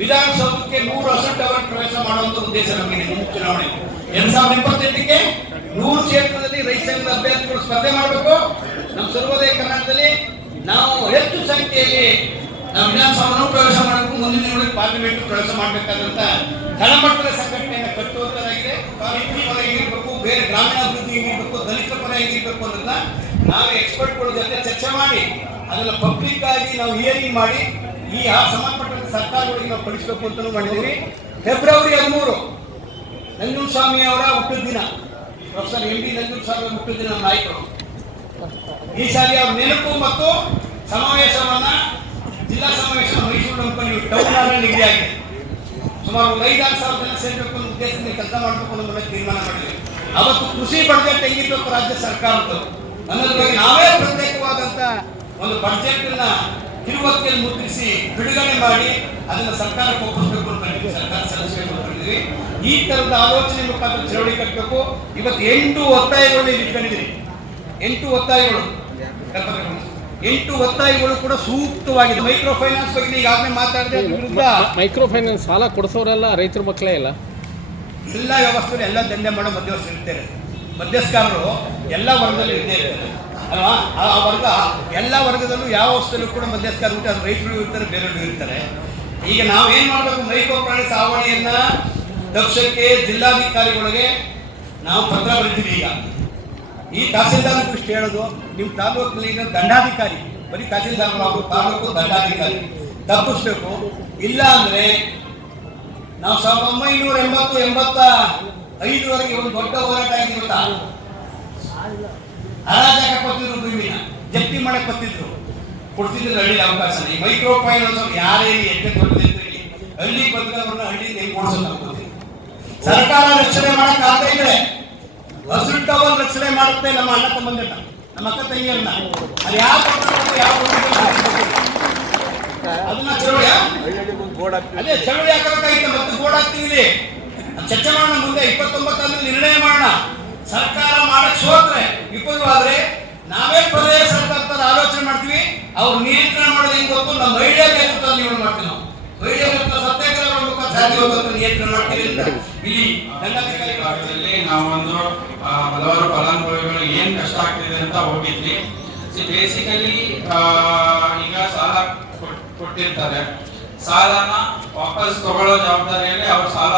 ವಿಧಾನಸೌಧಕ್ಕೆ ನೂರು ಹಸು ಟವರ್ ಪ್ರವೇಶ ಮಾಡುವಂತ ಉದ್ದೇಶ ನಮಗೆ ಚುನಾವಣೆ ಎರಡ್ ಸಾವಿರದ ಇಪ್ಪತ್ತೆಂಟಕ್ಕೆ ನೂರು ಕ್ಷೇತ್ರದಲ್ಲಿ ರೈತ ಸಂಘದ ಅಭ್ಯರ್ಥಿಗಳು ಸ್ಪರ್ಧೆ ಮಾಡಬೇಕು. ನಮ್ಮ ಸರ್ವೋದಯ ಕರ್ನಾಟಕದಲ್ಲಿ ನಾವು ಹೆಚ್ಚು ಸಂಖ್ಯೆಯಲ್ಲಿ ನಾವು ವಿಧಾನಸಭೆಯನ್ನು ಪ್ರವೇಶ ಮಾಡಬೇಕು. ಮುಂದಿನ ದಿನಗಳಲ್ಲಿ ಪಾರ್ಲಿಮೆಂಟ್ ಪ್ರವೇಶ ಮಾಡಬೇಕಾದಂತ ತಳಮಟ್ಟದ ಸಂಘಟನೆಯನ್ನು ಕಟ್ಟುವಂತದಾಗಿದೆ ಹೇಗಿರ್ಬೇಕು ಬೇರೆ ಗ್ರಾಮೀಣಾಭಿವೃದ್ಧಿ ಹೇಗಿರ್ಬೇಕು ದಲಿತ ಪರ ಹೇಗಿರ್ಬೇಕು ಅನ್ನೋದನ್ನ ನಾವು ಎಕ್ಸ್ಪರ್ಟ್ಗಳ ಜೊತೆ ಚರ್ಚೆ ಮಾಡಿ, ಅದನ್ನ ಪಬ್ಲಿಕ್ ಆಗಿ ನಾವು ಹಿಯರಿಂಗ್ ಮಾಡಿ, ಈ ಆ ಸಂಬಂಧಪಟ್ಟ ಸರ್ಕಾರಗಳಿಗೆ ನಾವು ಕಳಿಸಬೇಕು ಅಂತಲೂ ಮಾಡಿದ್ದೀವಿ ಫೆಬ್ರವರಿ ಹದಿಮೂರು ನಂಜುಸ್ವಾಮಿ ಅವರ ಹುಟ್ಟಿದ ದಿನ. Professor M D Nanjuswamy sir ಮುಟ್ಟಿದ ದಿನ ನಾಯಕರು ಈ ಸಾರಿ ಅವ್ರ ನೆನಪು ಮತ್ತು ಸಮಾವೇಶವನ್ನ ಜಿಲ್ಲಾ ಸಮಾವೇಶ ಮೈಸೂರು ಕಂಪನಿ ಟೌನ್ ಹಾಲ್ ನಿಗದಿ ಆಗಿದೆ. ಸುಮಾರು ಒಂದು ಐದಾರು ಸಾವಿರ ಜನ ಸೇರ್ಬೇಕು ಅನ್ನೋ ಉದ್ದೇಶದಿಂದ ಕೆಲಸ ಮಾಡಬೇಕು ಅನ್ನೋ ಮೇಲೆ ತೀರ್ಮಾನ ಮಾಡಿದ್ವಿ ಅವತ್ತು ಕೃಷಿ ಬಡ್ಜೆಟ್ ಹೆಂಗಿರ್ಬೇಕು ರಾಜ್ಯ ಸರ್ಕಾರದ್ದು. ಅನ್ನೋದ್ರ ಬಗ್ಗೆ ನಾವೇ ಪ್ರತ್ಯೇಕವಾದಂತ ಒಂದು ಬಡ್ಜೆಟ್ ಅನ್ನ ತಿರುವತ್ತಿಯಲ್ಲಿ ಮುದ್ರಿಸಿ ಬಿಡುಗಡೆ ಮಾಡಿ ಅದನ್ನು ಸರ್ಕಾರಕ್ಕೆ ಒಪ್ಪಿಸಬೇಕು ಅಂತ ಸರ್ಕಾರ ಸಲಹೆ ಕೊಟ್ಟಿದ್ದೀವಿ ಈ ತರದ ಆಲೋಚನೆ ಮುಖಾಂತರ ಚಳವಳಿ ಕಟ್ಟಬೇಕು ಇವತ್ತು ಎಂಟು ಒತ್ತಾಯಗಳು ಇಲ್ಲಿ ಇಟ್ಕೊಂಡಿದ್ದೀರಿ. ಎಂಟು ಒತ್ತಾಯಗಳು. ಎಂಟು ಒತ್ತಾಯಗಳು ಕೂಡ ಸೂಕ್ತವಾಗಿದೆ. ಮೈಕ್ರೋ ಫೈನಾನ್ಸ್ ಬಗ್ಗೆ ಈಗಾಗಲೇ ಮಾತಾಡಿದೆ ವಿರುದ್ಧ ಮೈಕ್ರೋ ಫೈನಾನ್ಸ್ ಸಾಲ ಕೊಡಿಸೋರೆಲ್ಲ ರೈತರ ಮಕ್ಕಳೇ ಇಲ್ಲ ಎಲ್ಲ ವ್ಯವಸ್ಥೆ ಎಲ್ಲ ದಂಧೆ ಮಾಡೋ ಮಧ್ಯವರ್ಷ ಇರ್ತಾರೆ. ಮಧ್ಯಸ್ಥಗಾರರು ಎಲ್ಲ ವರ್ಗದಲ್ಲಿ ಇದ್ದೇ ಇರ್ತಾರೆ. ಅಲ್ವಾ ಆ ವರ್ಗ, ಎಲ್ಲ ವರ್ಗದಲ್ಲೂ ಯಾವ ವಸ್ತುಲ್ಲೂ ಕೂಡ ಮಧ್ಯಸ್ಥರು ಬಿಟ್ಟು ಅದು ರೈತರು ಇರ್ತಾರೆ, ಬೇರೆಯವರು ಇರ್ತಾರೆ. ಈಗ ನಾವೇನು ಮಾಡಬೇಕು? ಮೈಕೋ ಪ್ರಾಣಿ ಸಾವಣಿಯನ್ನ ದಕ್ಷಕ್ಕೆ ಜಿಲ್ಲಾಧಿಕಾರಿಗಳಿಗೆ ನಾವು ಪತ್ರ ಬರೀತೀವಿ ಈಗ. ಈ ತಹಸೀಲ್ದಾರ್ ಇಷ್ಟು ಹೇಳೋದು ನಿಮ್ಮ ತಾಲೂಕಿನಲ್ಲಿ ದಂಡಾಧಿಕಾರಿ, ಬರೀ ತಹಸೀಲ್ದಾರ್ ತಾಲೂಕು ದಂಡಾಧಿಕಾರಿ, ತಪ್ಪಿಸ್ಬೇಕು. ಇಲ್ಲ ಅಂದ್ರೆ ನಾವು ಸಾವಿರದ ಒಂಬೈನೂರ ಎಂಬತ್ತು, ಎಂಬತ್ತ ಐದರವರೆಗೆ ಒಂದು ದೊಡ್ಡ ಹೋರಾಟ ಆಗಿದೆ ಗೊತ್ತಾ ಕೊತ್ತಿದ್ರು ಕೊಟ್ಟಿದ್ರು ಭೂಮಿನ ಜಪ್ತಿ ಮಾಡಕ್ ಬರ್ತಿದ್ರು ಕೊಡ್ತಿದ್ರು ಹಳ್ಳಿ ಅವಕಾಶ ಈ ಮೈಕ್ರೋ ಫೈನಾನ್ಸ್ ಅವ್ರು ಯಾರೇ ಎಷ್ಟೇ ಇಲ್ಲಿ ಹಳ್ಳಿ ಬಂದವ್ರನ್ನ ಹಳ್ಳಿ ಹೆಂಗ್ ಓಡಿಸೋದು ಸರ್ಕಾರ ರಕ್ಷಣೆ ಮಾಡಕ್ ಆಗದೆ ಇದ್ರೆ ಹಸಿರು ಟವಲ್ ರಕ್ಷಣೆ ಮಾಡುತ್ತೆ ನಮ್ಮ ಅಣ್ಣ ತಮ್ಮಂದಿರ ನಮ್ಮ ಅಕ್ಕ ತಂಗಿಯರನ್ನ ಅದು ಯಾವ ಯಾವ. ಅದನ್ನ ಚಳವಳಿ ಅದೇ ಚಳವಳಿ ಹಾಕಬೇಕಾಗಿತ್ತು ಮತ್ತೆ ಬೋರ್ಡ್ ಹಾಕ್ತೀವಿ ಚರ್ಚೆ ಮಾಡೋಣ ಮುಂದೆ ಇಪ್ಪತ್ತೊಂಬತ್ತರಲ್ಲಿ ನಿರ್ಣಯ ಮಾಡೋಣ ಸರ್ಕಾರ ಮಾಡಕ್ ಸೋತ್ರೆ. ವಿಫಲವಾದ್ರೆ ನಾವೇ ಪ್ರದೇಶ ಸರ್ಕಾರ ತರ ಆಲೋಚನೆ ಮಾಡ್ತೀವಿ. ಅವ್ರು ನಿಯಂತ್ರಣ ಮಾಡೋದು ಹೆಂಗ್ ಗೊತ್ತು? ನಮ್ಮ ಐಡಿಯಾ ನೇತೃತ್ವ ನಿರ್ವಹಣೆ ಮಾಡ್ತೀವಿ ನಾವು. ಐಡಿಯಾ ನೇತೃತ್ವ ಸತ್ಯಾಗ್ರಹ ಮುಖಾಂತರ ಹೋಗುತ್ತೆ ನಿಯಂತ್ರಣ ಮಾಡ್ತೀವಿ ಅಂತ. ಇಲ್ಲಿ ರಾಜ್ಯದಲ್ಲಿ ನಾವೊಂದು ಹಲವಾರು ಫಲಾನುಭವಿಗಳು ಏನ್ ಕಷ್ಟ ಆಗ್ತಿದೆ ಅಂತ ಹೋಗಿದ್ವಿ. ಬೇಸಿಕಲಿ ಈಗ ಸಾಲ ಕೊಟ್- ಕೊಟ್ಟಿರ್ತಾರೆ. ಸಾಲನ ವಾಪಸ್ ತಗೊಳ್ಳೋ ಜವಾಬ್ದಾರಿಯಲ್ಲಿ ಅವ್ರು ಸಾಲ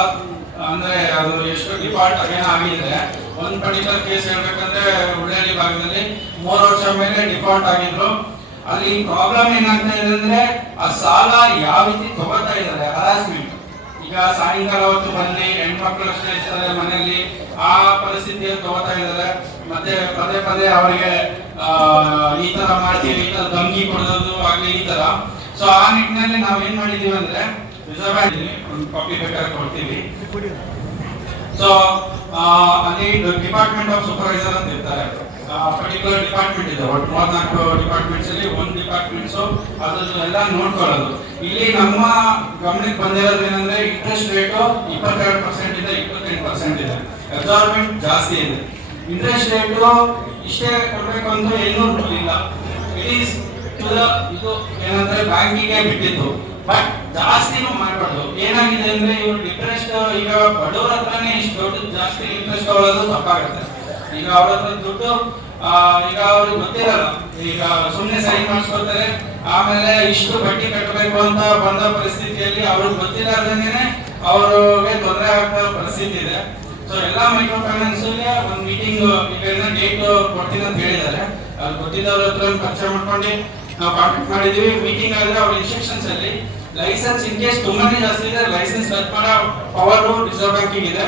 ಅಂದ್ರೆ ಅದು ಎಷ್ಟು ಡಿಫಾಲ್ಟ್ ಆಗಿದೆ ಒಂದ್ ಪರ್ಟಿಕ್ಯುಲರ್ ಕೇಸ್ ಹೇಳ್ಬೇಕಂದ್ರೆ ಉಳ್ಳಳ್ಳಿ ಭಾಗದಲ್ಲಿ ಮೂರು ವರ್ಷ ಮೇಲೆ ಡಿಫಾಲ್ಟ್ ಆಗಿದ್ರು. ಅಲ್ಲಿ ಪ್ರಾಬ್ಲಮ್ ಏನಾಗ್ತಾ ಇದೆ ಅಂದ್ರೆ ಆ ಸಾಲ ಯಾವ ರೀತಿ ತಗೋತಾ ಇದ್ದಾರೆ ಹರಾಸ್ಮೆಂಟ್ ಈಗ ಸಾಯಂಕಾಲ ಹೊತ್ತು ಬಂದು ಹೆಣ್ಮಕ್ಳು ಅಷ್ಟೇ ಇರ್ತಾರೆ ಮನೆಯಲ್ಲಿ, ಆ ಪರಿಸ್ಥಿತಿಯಲ್ಲಿ ತಗೋತಾ ಇದ್ದಾರೆ. ಮತ್ತೆ ಪದೇ ಪದೇ ಅವರಿಗೆ ಈ ತರ ಮಾಡ್ತೀವಿ, ಈ ತರ ದಂಗಿ ಕೊಡೋದು ಆಗ್ಲಿ, ಈ ತರ. ಸೊ ಆ ನಿಟ್ಟಿನಲ್ಲಿ ನಾವ್ ಏನ್ ಮಾಡಿದೀವಿ ಅಂದ್ರೆ ರಿಸರ್ವ್ ಬ್ಯಾಂಕ್ ಒಂದು ಕಾಪಿ ಬೇಕಾದ್ರೆ ಕೊಡ್ತೀವಿ. ಸೊ ಅಲ್ಲಿ ಡಿಪಾರ್ಟ್ಮೆಂಟ್ ಆಫ್ ಸೂಪರ್ವೈಸರ್ ಅಂತ ಇರ್ತಾರೆ. ಪರ್ಟಿಕ್ಯುಲರ್ ಡಿಪಾರ್ಟ್ಮೆಂಟ್ ಇದೆ. ಒಟ್ಟು ಮೂವತ್ನಾಲ್ಕು ಡಿಪಾರ್ಟ್ಮೆಂಟ್ಸ್ ಅಲ್ಲಿ ಒಂದು ಡಿಪಾರ್ಟ್ಮೆಂಟ್ಸ್ ಅದನ್ನೆಲ್ಲ ನೋಡ್ಕೊಳ್ಳೋದು. ಇಲ್ಲಿ ನಮ್ಮ ಗಮನಕ್ಕೆ ಬಂದಿರೋದು ಏನಂದ್ರೆ ಇಂಟ್ರೆಸ್ಟ್ ರೇಟು ಇಪ್ಪತ್ತೆರಡು ಪರ್ಸೆಂಟ್ ಇದೆ ಇಪ್ಪತ್ತೆಂಟು ಪರ್ಸೆಂಟ್ ಇದೆ. ಅಬ್ಸಾರ್ಬ್ಮೆಂಟ್ ಜಾಸ್ತಿ ಇದೆ. ಇಂಟ್ರೆಸ್ಟ್ ರೇಟು ಇಷ್ಟೇ ಕೊಡಬೇಕು ಅಂತ ಎಲ್ಲೂ ಇಲ್ಲ ಇಟ್ ಈಸ್ ಇದು ಏನಂದ್ರೆ ಬ್ಯಾಂಕಿಗೆ ಬಿಟ್ಟಿದ್ದು. ಬಟ್ ಜಾಸ್ತಿನೂ ಮಾಡಬಾರ್ದು. ಏನಾಗಿದೆ ಅಂದ್ರೆ ಇವ್ರು ಇಂಟ್ರೆಸ್ಟ್ ಈಗ ಬಡವ್ರ ಹತ್ರನೇ ಇಷ್ಟು ದೊಡ್ಡ ಜಾಸ್ತಿ ಇಂಟ್ರೆಸ್ಟ್ ತಗೊಳ್ಳೋದು ತಪ್ಪಾಗುತ್ತೆ. ಈಗ ಅವ್ರ ಹತ್ರ ದುಡ್ಡು ಈಗ ಅವ್ರಿಗೆ ಗೊತ್ತಿರಲ್ಲ. ಈಗ ಸುಮ್ಮನೆ ಸೈನ್ ಮಾಡಿಸ್ಕೊಳ್ತಾರೆ. ಆಮೇಲೆ ಇಷ್ಟು ಬಡ್ಡಿ ಕಟ್ಟಬೇಕು ಅಂತ ಬಂದ ಪರಿಸ್ಥಿತಿಯಲ್ಲಿ ಅವ್ರಿಗೆ ಗೊತ್ತಿರದೇನೆ ಅವ್ರಿಗೆ ತೊಂದರೆ ಆಗ್ತಾ ಪರಿಸ್ಥಿತಿ ಇದೆ. ಸೊ ಎಲ್ಲ ಮೈಕ್ರೋ ಫೈನಾನ್ಸ್ ಒಂದು ಮೀಟಿಂಗ್ ಈಗ ಡೇಟ್ ಕೊಡ್ತೀನಿ ಅಂತ ಹೇಳಿದ್ದಾರೆ. ಅಲ್ಲಿ ಗೊತ್ತಿದ್ದವ್ರ ಹತ್ರ ಪರಿಚಯ ಮಾಡ್ಕೊಂಡು, ನಾವು ಕಾಂಟ್ಯಾಕ್ಟ್ ಮಾಡಿದೀವಿ. ಮೀಟಿಂಗ್ ಆದ್ರೆ ಅವ್ರ ಇನ್ಸ್ಟ್ರಕ್ಷನ್ಸ್ ಅಲ್ಲಿ ಲೈಸೆನ್ಸ್ ಇನ್ ಕೇಸ್ ತುಂಬಾನೇ ಜಾಸ್ತಿ ಇದೆ ಲೈಸೆನ್ಸ್ ರದ್ದು ಪವರ್ ರಿಸರ್ವ್ ಬ್ಯಾಂಕ್ ಇದೆ.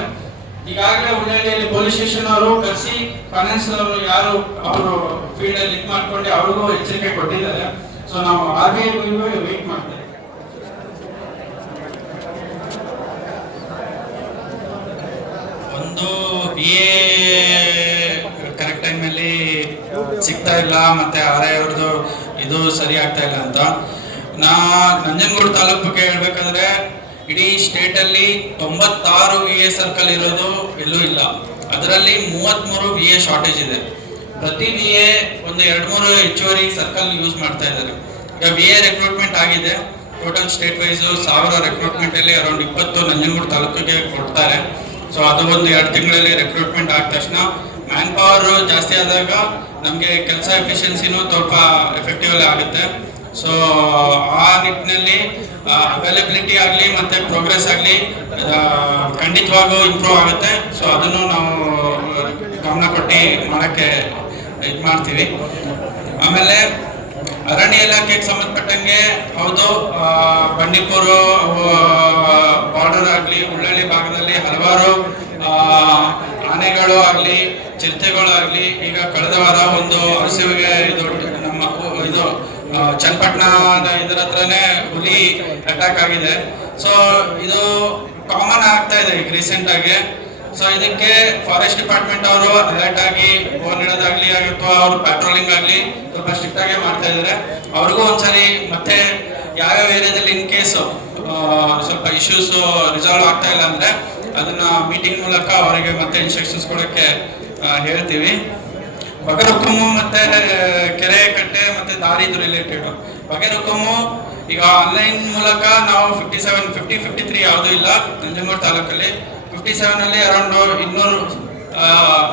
ಈಗಾಗಲೇ ಹುಬ್ಬಳ್ಳಿಯಲ್ಲಿ ಪೊಲೀಸ್ ಸ್ಟೇಷನ್ ಅವರು ಕರೆಸಿ ಫೈನಾನ್ಸ್ ಅವರು ಯಾರು ಅವರು ಫೀಲ್ಡ್ ಅಲ್ಲಿ ಇದು ಮಾಡ್ಕೊಂಡು, ಅವ್ರಿಗೂ ಎಚ್ಚರಿಕೆ ಕೊಟ್ಟಿದ್ದಾರೆ. ಸೊ ನಾವು ಆರ್ ಬಿ ಐ ವೇಟ್ ಮಾಡ್ತೇವೆ. ಒಂದು ಬಿ ಎ ಕರೆಕ್ಟ್ ಟೈಮಲ್ಲಿ ಸಿಗ್ತಾ ಇಲ್ಲ, ಮತ್ತೆ ಆರ್ ಐ ಅವ್ರದ್ದು ಇದು ಸರಿ ಆಗ್ತಾ ಇಲ್ಲ ಅಂತ. ನಾ ನಂಜನಗೂಡು ತಾಲೂಕು ಬಗ್ಗೆ ಹೇಳ್ಬೇಕಂದ್ರೆ, ಇಡೀ ಸ್ಟೇಟ್ ಅಲ್ಲಿ ತೊಂಬತ್ತಾರು ವಿ ಎ ಸರ್ಕಲ್ ಇರೋದು ಎಲ್ಲೂ ಇಲ್ಲ. ಅದರಲ್ಲಿ ಮೂವತ್ಮೂರು ವಿ ಎ ಶಾರ್ಟೇಜ್ ಇದೆ. ಪ್ರತಿ ವಿ ಎ ಒಂದು ಎರಡು ಮೂರು ಹೆಚ್ಚುವರಿ ಸರ್ಕಲ್ ಯೂಸ್ ಮಾಡ್ತಾ ಇದ್ದಾರೆ. ಈಗ ವಿ ಎ ರೆಕ್ರೂಟ್ಮೆಂಟ್ ಆಗಿದೆ. ಟೋಟಲ್ ಸ್ಟೇಟ್ ವೈಸ್ ಸಾವಿರ ರೆಕ್ರೂಟ್ಮೆಂಟ್ ಅಲ್ಲಿ ಅರೌಂಡ್ ಇಪ್ಪತ್ತು ನಂಜನಗೂಡು ತಾಲೂಕಿಗೆ ಕೊಡ್ತಾರೆ. ಸೊ ಅದು ಒಂದು ಎರಡು ತಿಂಗಳಲ್ಲಿ ರೆಕ್ರೂಟ್ಮೆಂಟ್ ಆದ ತಕ್ಷಣ ಮ್ಯಾನ್ ಪವರ್ ಜಾಸ್ತಿ ಆದಾಗ ನಮಗೆ ಕೆಲಸ ಎಫಿಷಿಯನ್ಸಿನೂ ಸ್ವಲ್ಪ ಎಫೆಕ್ಟಿವ್ ಆಗುತ್ತೆ. ಸೊ ಆ ನಿಟ್ಟಿನಲ್ಲಿ ಅವೈಲಬಿಲಿಟಿ ಆಗಲಿ ಮತ್ತೆ ಪ್ರೋಗ್ರೆಸ್ ಆಗಲಿ ಖಂಡಿತವಾಗೂ ಇಂಪ್ರೂವ್ ಆಗುತ್ತೆ. ಸೊ ಅದನ್ನು ನಾವು ಗಮನ ಕೊಟ್ಟು ಮಾಡೋಕ್ಕೆ ಇದು ಮಾಡ್ತೀವಿ. ಆಮೇಲೆ, ಅರಣ್ಯ ಇಲಾಖೆಗೆ ಸಂಬಂಧಪಟ್ಟಂಗೆ, ಹೌದು ಬಂಡೀಪುರ ಬಾರ್ಡರ್ ಆಗಲಿ ಉಳ್ಳಳ್ಳಿ ಭಾಗದಲ್ಲಿ ಹಲವಾರು ಆನೆಗಳು ಆಗಲಿ, ಚಿರತೆಗಳು ಆಗಲಿ, ಈಗ ಕಳೆದ ವಾರ ಒಂದು ಹಸುವಿಗೆ ಇದು, ನಮ್ಮ, ಇದು ಚನ್ನಪಟ್ಟಣದ ಇದರ ಹತ್ರನೇ ಹುಲಿ ಅಟ್ಯಾಕ್ ಆಗಿದೆ ಸೊ ಇದು ಕಾಮನ್ ಆಗ್ತಾ ಇದೆ ಈಗ ರೀಸೆಂಟ್ ಆಗಿ. ಸೊ ಇದಕ್ಕೆ ಫಾರೆಸ್ಟ್ ಡಿಪಾರ್ಟ್ಮೆಂಟ್ ಅವರು ಅಲರ್ಟ್ ಆಗಿ ಫೋನ್ ಇಡೋದಾಗ್ಲಿ ಅಥವಾ ಅವ್ರ ಪ್ಯಾಟ್ರೋಲಿಂಗ್ ಆಗಲಿ ಸ್ವಲ್ಪ ಸ್ಟ್ರಿಕ್ಟ್ ಆಗಿ ಮಾಡ್ತಾ ಇದ್ದಾರೆ ಅವ್ರಿಗೂ ಒಂದ್ಸರಿ ಮತ್ತೆ ಯಾವ್ಯಾವ ಏರಿಯಾದಲ್ಲಿ ಇನ್ ಕೇಸ್ ಸ್ವಲ್ಪ ಇಶ್ಯೂಸ್ ರಿಸಾಲ್ವ್ ಆಗ್ತಾ ಇಲ್ಲ ಅಂದ್ರೆ ಅದನ್ನ ಮೀಟಿಂಗ್ ಮೂಲಕ ಅವರಿಗೆ ಮತ್ತೆ ಇನ್ಸ್ಟ್ರಕ್ಷನ್ಸ್ ಕೊಡಕ್ಕೆ ಹೇಳ್ತೀವಿ. ಬಗರುಕುಮ್ಮು ಮತ್ತೆ ಕೆರೆ ಕಟ್ಟೆ ಮತ್ತೆ ದಾರಿ ಇದು ರಿಲೇಟೆಡ್ ಬಗೆರುಕುಮ್ಮು ಈಗ ಆನ್ಲೈನ್ ಮೂಲಕ ನಾವು fifty seven fifty fifty three ಯಾವುದೂ ಇಲ್ಲ. ನಂಜನಗೂಡು ತಾಲೂಕಲ್ಲಿ ಫಿಫ್ಟಿ ಸೆವೆನ್ ಅಲ್ಲಿ ಅರೌಂಡ್ ಇನ್ನೂರು ಆ,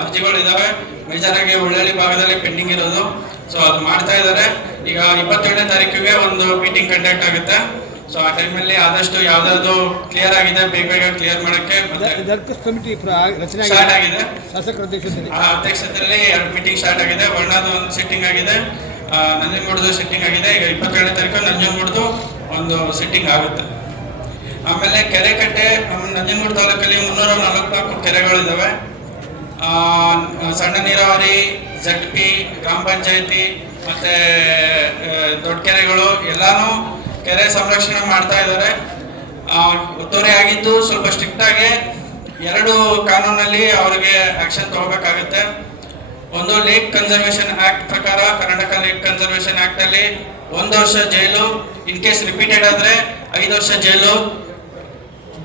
ಅರ್ಜಿಗಳು ಇದಾವೆ ಮೇಜರ್ ಆಗಿ ಉಳ್ಳಳ್ಳಿ ಭಾಗದಲ್ಲಿ ಪೆಂಡಿಂಗ್ ಇರೋದು. ಸೊ ಅದು ಮಾಡ್ತಾ ಇದ್ದಾರೆ ಈಗ ಇಪ್ಪತ್ತೇಳನೇ ತಾರೀಕಿಗೆ ಒಂದು ಮೀಟಿಂಗ್ ಕಂಡಕ್ಟ್ ಆಗುತ್ತೆ. ಸೊ ಆ ಟೈಮಲ್ಲಿ ಆದಷ್ಟು ಯಾವ್ದಾದ್ರು ಕ್ಲಿಯರ್ ಆಗಿದೆ ಬೇಗ ಬೇಗ ಕ್ಲಿಯರ್ ಮಾಡಕ್ಕೆ ದರ್ಕಸ್ ಕಮಿಟಿ ರಚನೆ ಸ್ಟಾರ್ಟ್ ಆಗಿದೆ. ಶಾಸಕರ ಅಧ್ಯಕ್ಷತೆಯಲ್ಲಿ. ಆ ಅಧ್ಯಕ್ಷತೆಯಲ್ಲಿ ಎರಡು ಮೀಟಿಂಗ್ ಸ್ಟಾರ್ಟ್ ಆಗಿದೆ. ವರ್ಣದ ಒಂದು ಸಿಟ್ಟಿಂಗ್ ಆಗಿದೆ. ಆ, ಸೆಟ್ಟಿಂಗ್ ಆಗಿದೆ. ಈಗ ಇಪ್ಪತ್ತೇಳನೇ ತಾರೀಕು ನಂಜನಗೂಡ್ದು ಒಂದು ಸಿಟ್ಟಿಂಗ್ ಆಗುತ್ತೆ. ಆಮೇಲೆ ಕೆರೆ ಕಟ್ಟೆ ನಮ್ಮ ನಂಜನಗೂಡು ತಾಲೂಕಲ್ಲಿ ಮುನ್ನೂರ ನಲವತ್ನಾಲ್ಕು ಕೆರೆಗಳಿದ್ದಾವೆ ಆ, ಸಣ್ಣ ನೀರಾವರಿ ಜಡ್ ಪಿ ಗ್ರಾಮ ಪಂಚಾಯತಿ ಮತ್ತೆ ದೊಡ್ಡ ಕೆರೆಗಳು ಎಲ್ಲಾನು ಕೆರೆ ಸಂರಕ್ಷಣೆ ಮಾಡ್ತಾ ಇದ್ದಾರೆ. ಒತ್ತುವರಿ ಆಗಿದ್ದು ಸ್ವಲ್ಪ ಸ್ಟ್ರಿಕ್ಟ್ ಆಗಿ ಎರಡು ಕಾನೂನಲ್ಲಿ ಅವರಿಗೆ ಆಕ್ಷನ್ ತಗೋಬೇಕಾಗುತ್ತೆ. ಒಂದು ಲೇಕ್ ಕನ್ಸರ್ವೇಷನ್ ಆಕ್ಟ್ ಪ್ರಕಾರ ಕರ್ನಾಟಕ ಲೇಕ್ ಕನ್ಸರ್ವೇಷನ್ ಆಕ್ಟ್ ಅಲ್ಲಿ ಒಂದು ವರ್ಷ ಜೈಲು ಇನ್ ಕೇಸ್ ರಿಪೀಟೆಡ್ ಆದ್ರೆ ಐದು ವರ್ಷ ಜೈಲು.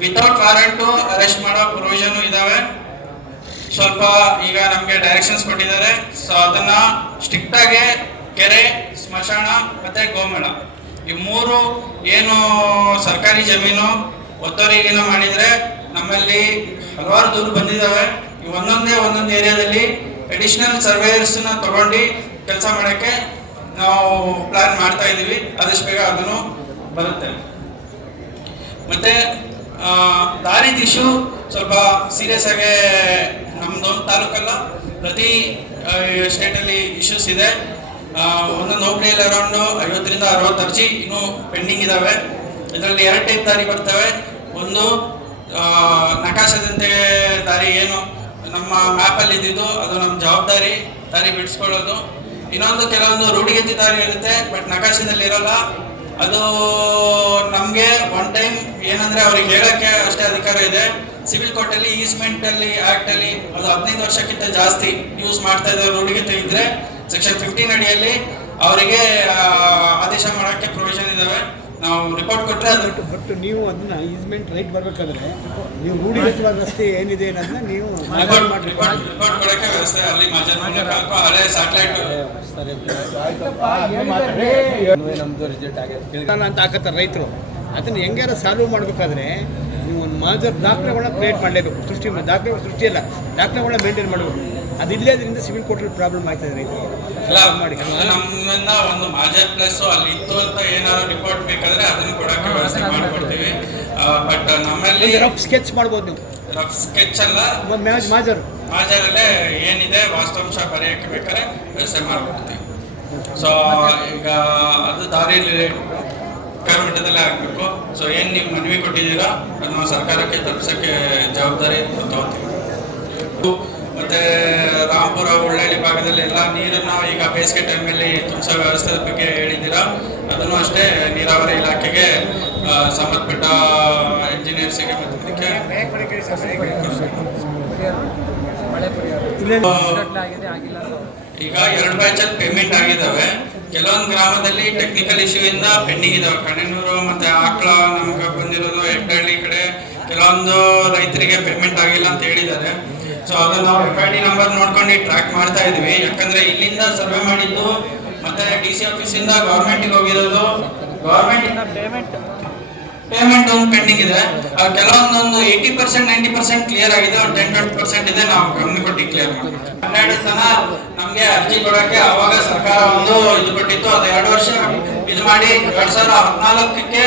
ವಿತೌಟ್ ವಾರಂಟು ಅರೆಸ್ಟ್ ಮಾಡೋ ಪ್ರೊವಿಷನ್ ಇದಾವೆ. ಸ್ವಲ್ಪ ಈಗ ನಮಗೆ ಡೈರೆಕ್ಷನ್ಸ್ ಕೊಟ್ಟಿದ್ದಾರೆ. ಸೊ ಅದನ್ನ ಸ್ಟ್ರಿಕ್ಟ್ ಆಗಿ ಕೆರೆ, ಸ್ಮಶಾನ ಮತ್ತೆ ಗೋಮೇಳ. ಈ ಮೂರು ಏನು ಸರ್ಕಾರಿ ಜಮೀನು ಒತ್ತುವರಿಗಿನ ಮಾಡಿದ್ರೆ ನಮ್ಮಲ್ಲಿ ಹಲವಾರು ದೂರು ಬಂದಿದ್ದಾವೆ. ಈ ಒಂದೊಂದೇ ಒಂದೊಂದು ಏರಿಯಾದಲ್ಲಿ ಅಡಿಷನಲ್ ಸರ್ವೇಯರ್ಸ್ನ ತಗೊಂಡು ಕೆಲಸ ಮಾಡಕ್ಕೆ ನಾವು ಪ್ಲಾನ್ ಮಾಡ್ತಾ ಇದೀವಿ ಆದಷ್ಟು ಬೇಗ ಅದನ್ನು ಬರುತ್ತೆ. ಮತ್ತೆ ದಾರಿ ಇಶ್ಯೂ ಸ್ವಲ್ಪ ಸೀರಿಯಸ್ ಆಗಿ ನಮ್ದೊಂದು ತಾಲೂಕಲ್ಲ. ಪ್ರತಿ ಸ್ಟೇಟಲ್ಲಿ ಇಶ್ಯೂಸ್ ಇದೆ. ಒಂದೊಂದು ಹೋಬಳಿಯಲ್ಲಿ ಅರೌಂಡ್ ಐವತ್ತರಿಂದ ಅರವತ್ತು ಅರ್ಜಿ ಇನ್ನೂ ಪೆಂಡಿಂಗ್ ಇದಾವೆ. ಇದರಲ್ಲಿ ಎರಡು ಟೈಪ್ ದಾರಿ ಬರ್ತವೆ. ಒಂದು ನಕಾಶದಂತೆ ದಾರಿ ಏನು, ನಮ್ಮ ಮ್ಯಾಪಲ್ಲಿ ಇದ್ದಿದ್ದು ಅದು ನಮ್ಮ ಜವಾಬ್ದಾರಿ, ದಾರಿ ಬಿಡಿಸ್ಕೊಳ್ಳೋದು. ಇನ್ನೊಂದು ಕೆಲವೊಂದು ರೂಢಿಗತಿ ದಾರಿ ಇರುತ್ತೆ ಬಟ್ ನಕಾಶದಲ್ಲಿ ಇರಲ್ಲ. ಅದು ನಮಗೆ ಒನ್ ಟೈಮ್ ಏನಂದ್ರೆ ಅವ್ರಿಗೆ ಹೇಳೋಕ್ಕೆ ಅಷ್ಟೇ ಅಧಿಕಾರ ಇದೆ. ಸಿವಿಲ್ ಕೋರ್ಟ್ ಅಲ್ಲಿ ಈಸ್ಮೆಂಟ್ ಅಲ್ಲಿ ಆಕ್ಟ್ ಅಲ್ಲಿ ಅದು ಹದಿನೈದು ವರ್ಷಕ್ಕಿಂತ ಜಾಸ್ತಿ ಯೂಸ್ ಮಾಡ್ತಾ ಇದ್ದಾರೆ ರೂಢಿಗತಿ ಇದ್ರೆ. ಸೆಕ್ಷನ್ ಫಿಫ್ಟೀನ್ ಅಡಿಯಲ್ಲಿ ಅವರಿಗೆ ಆದೇಶ ಮಾಡೋಕ್ಕೆ ಪ್ರೊವಿಷನ್ ಇದಾವೆ. ನಾವು ರಿಪೋರ್ಟ್ ಕೊಟ್ಟರೆ ಅದು ಬಟ್ ನೀವು ಅದನ್ನ ಈಸ್ಮೆಂಟ್ ರೈಟ್ ಬರಬೇಕಾದ್ರೆ ನೀವು ರೂಢಿಗತವಾದ ರಸ್ತೆ ಏನಿದೆ ಅನ್ನೋದನ್ನ ನೀವು ರಿಪೋರ್ಟ್ ಮಾಡಿ ರಿಪೋರ್ಟ್ ರಿಪೋರ್ಟ್ ಕೊಡೋಕ್ಕೆ ವ್ಯವಸ್ಥೆ ಅಲ್ಲಿ ಮಾಜರ್ ಹಳೆ ಸ್ಯಾಟಲೈಟ್ ನಮ್ದು ರಿಜೆಕ್ಟ್ ಆಗಿದೆ ಅಂತ ಹಾಕತ್ತಾರೆ ರೈತರು? ಅದನ್ನ ಹೆಂಗಾರ ಸಾಲ್ವ್ ಮಾಡಬೇಕಾದ್ರೆ ನೀವು ಒಂದು ಮಾಜರ್ ದಾಖಲೆಗಳನ್ನ ಕ್ರಿಯೇಟ್ ಮಾಡಲೇಬೇಕು. ಸೃಷ್ಟಿ ಮಾ- ದಾಖಲೆ ಸೃಷ್ಟಿ ಅಲ್ಲ ದಾಖಲೆಗಳನ್ನ ಮೇಂಟೈನ್ ಮಾಡಬೇಕು. ಅದಿಲ್ಲದ್ರಿಂದ ಸಿವಿಲ್ ಕೋರ್ಟಲ್ಲಿ ಪ್ರಾಬ್ಲಮ್ ಆಗ್ತದೆ ರೈತರಿಗೆ. ಅಲ್ಲ ಮಾಡಿ ನಮ್ಮನ್ನ ಒಂದು ಮಾಜರ್ ಪ್ಲಸ್ ಅಲ್ಲಿ ಇತ್ತು ಅಂತ ಏನಾದ್ರು ರಿಪೋರ್ಟ್ ಬೇಕಾದ್ರೆ ಅದನ್ನ ಕೊಡಕ್ಕೆ ವ್ಯವಸ್ಥೆ ಮಾಡ್ಕೊಡ್ತೀವಿ. ಬಟ್ ನಮ್ಮಲ್ಲಿ ರಫ್ ಸ್ಕೆಚ್ ಮಾಡ್ಬೋದು ನೀವು. ರಫ್ ಸ್ಕೆಚ್ ಅಲ್ಲ. ಮ್ಯಾಜ್ ಮಾಜರ್ ಮಾಜರಲ್ಲೇ ಏನಿದೆ ವಾಸ್ತವಾಂಶ ಬರೆಯಕ್ಕೆ ಬೇಕಾದ್ರೆ ವ್ಯವಸ್ಥೆ ಮಾಡ್ಕೊಡ್ತೀವಿ. ಸೊ ಈಗ ಅದು ದಾರಿಯಲ್ಲಿ ಕರ್ಮಠದಲ್ಲೇ ಆಗಬೇಕು. ಸೊ ಏನು ನೀವು ಮನವಿ ಕೊಟ್ಟಿದ್ದೀರಾ ಅದನ್ನ ಸರ್ಕಾರಕ್ಕೆ ತಲುಪಿಸೋಕ್ಕೆ ಜವಾಬ್ದಾರಿ ತಗೋತೀವಿ. ಮತ್ತೆ ರಾಮಪುರ ಉಳ್ಳಳ್ಳಿ ಭಾಗದಲ್ಲಿ ಎಲ್ಲ ನೀರನ್ನ ಈಗ ಬೇಸಿಗೆ ಟೈಮಲ್ಲಿ ತುಂಬಿಸೋ ವ್ಯವಸ್ಥೆ ಬಗ್ಗೆ ಹೇಳಿದ್ದೀರಾ. ಅದನ್ನು ಅಷ್ಟೇ ನೀರಾವರಿ ಇಲಾಖೆಗೆ ಸಂಬಂಧಪಟ್ಟ ಇಂಜಿನಿಯರ್ಸಿಗೆ ಮತ್ತು ಈಗ ಎರಡು ಬ್ಯಾಚಲ್ಲಿ ಪೇಮೆಂಟ್ ಆಗಿದ್ದಾವೆ ಕೆಲವೊಂದು ಗ್ರಾಮದಲ್ಲಿ ಟೆಕ್ನಿಕಲ್ ಇಶ್ಯೂ ಇಂದ ಪೆಂಡಿಂಗ್ ಇದಾವೆ. ಕಣೆನೂರು ಮತ್ತೆ ಆಕ್ಳ ನಮ್ಗೆ ಬಂದಿರೋದು ಹೆಗ್ಡಳ್ಳಿ ಕಡೆ ಕೆಲವೊಂದು ರೈತರಿಗೆ ಪೇಮೆಂಟ್ ಆಗಿಲ್ಲ ಅಂತ ಹೇಳಿದ್ದಾರೆ. ಸೊ ಅದು ನಾವು ಎಫ್ ಐ ಡಿ ನಂಬರ್ ನೋಡ್ಕೊಂಡು ಟ್ರ್ಯಾಕ್ ಮಾಡ್ತಾ ಇದೀವಿ ಯಾಕಂದ್ರೆ ಇಲ್ಲಿಂದ ಸರ್ವೆ ಮಾಡಿದ್ದು ಮತ್ತೆ ಡಿ ಸಿ ಆಫೀಸ್ ಇಂದ ಗವರ್ಮೆಂಟ್ ಹೋಗಿರೋದು. ಗವರ್ಮೆಂಟ್ ಪೇಮೆಂಟ್ ಪೇಮೆಂಟ್ ಒಂದು ಪೆಂಡಿಂಗ್ ಇದೆ. ಕೆಲವೊಂದೊಂದು eighty percent ninety percent clear ಆಗಿದೆ. ಒಂದು ಟೆನ್ ಟ್ವೆಂಟಿ ಪರ್ಸೆಂಟ್ ಇದೆ. ನಾವು ಕಮ್ಮಿ ಕೊಟ್ಟು ಕ್ಲಿಯರ್ ಮಾಡ್ತೀವಿ. ಹನ್ನೆರಡು ಸಲ ನಮಗೆ ಅರ್ಜಿ ಕೊಡಕ್ಕೆ ಅವಾಗ ಸರ್ಕಾರ ಒಂದು ಇದು ಕೊಟ್ಟಿತ್ತು. ಅದು ಎರಡು ವರ್ಷ ಇದು ಮಾಡಿ ಎರಡ್ ಸಾವಿರ ಹದಿನಾಲ್ಕಕ್ಕೆ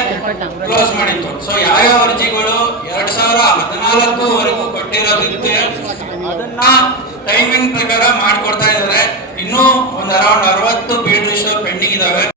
ಕ್ಲೋಸ್ ಮಾಡಿತ್ತು. ಸೊ ಯಾವ್ಯಾವ ಅರ್ಜಿಗಳು ಎರಡ್ ಸಾವಿರ ಹದಿನಾಲ್ಕು ವರೆಗೂ ಕೊಟ್ಟಿರೋದಿತ್ತು ಅದನ್ನ ಟೈಮಿಂಗ್ ಪ್ರಕಾರ ಮಾಡಿಕೊಡ್ತಾ ಇದ್ದಾರೆ. ಇನ್ನೂ ಒಂದು ಅರೌಂಡ್ ಅರವತ್ತು ಬೇಡ್ ಪೆಂಡಿಂಗ್ ಇದಾವೆ.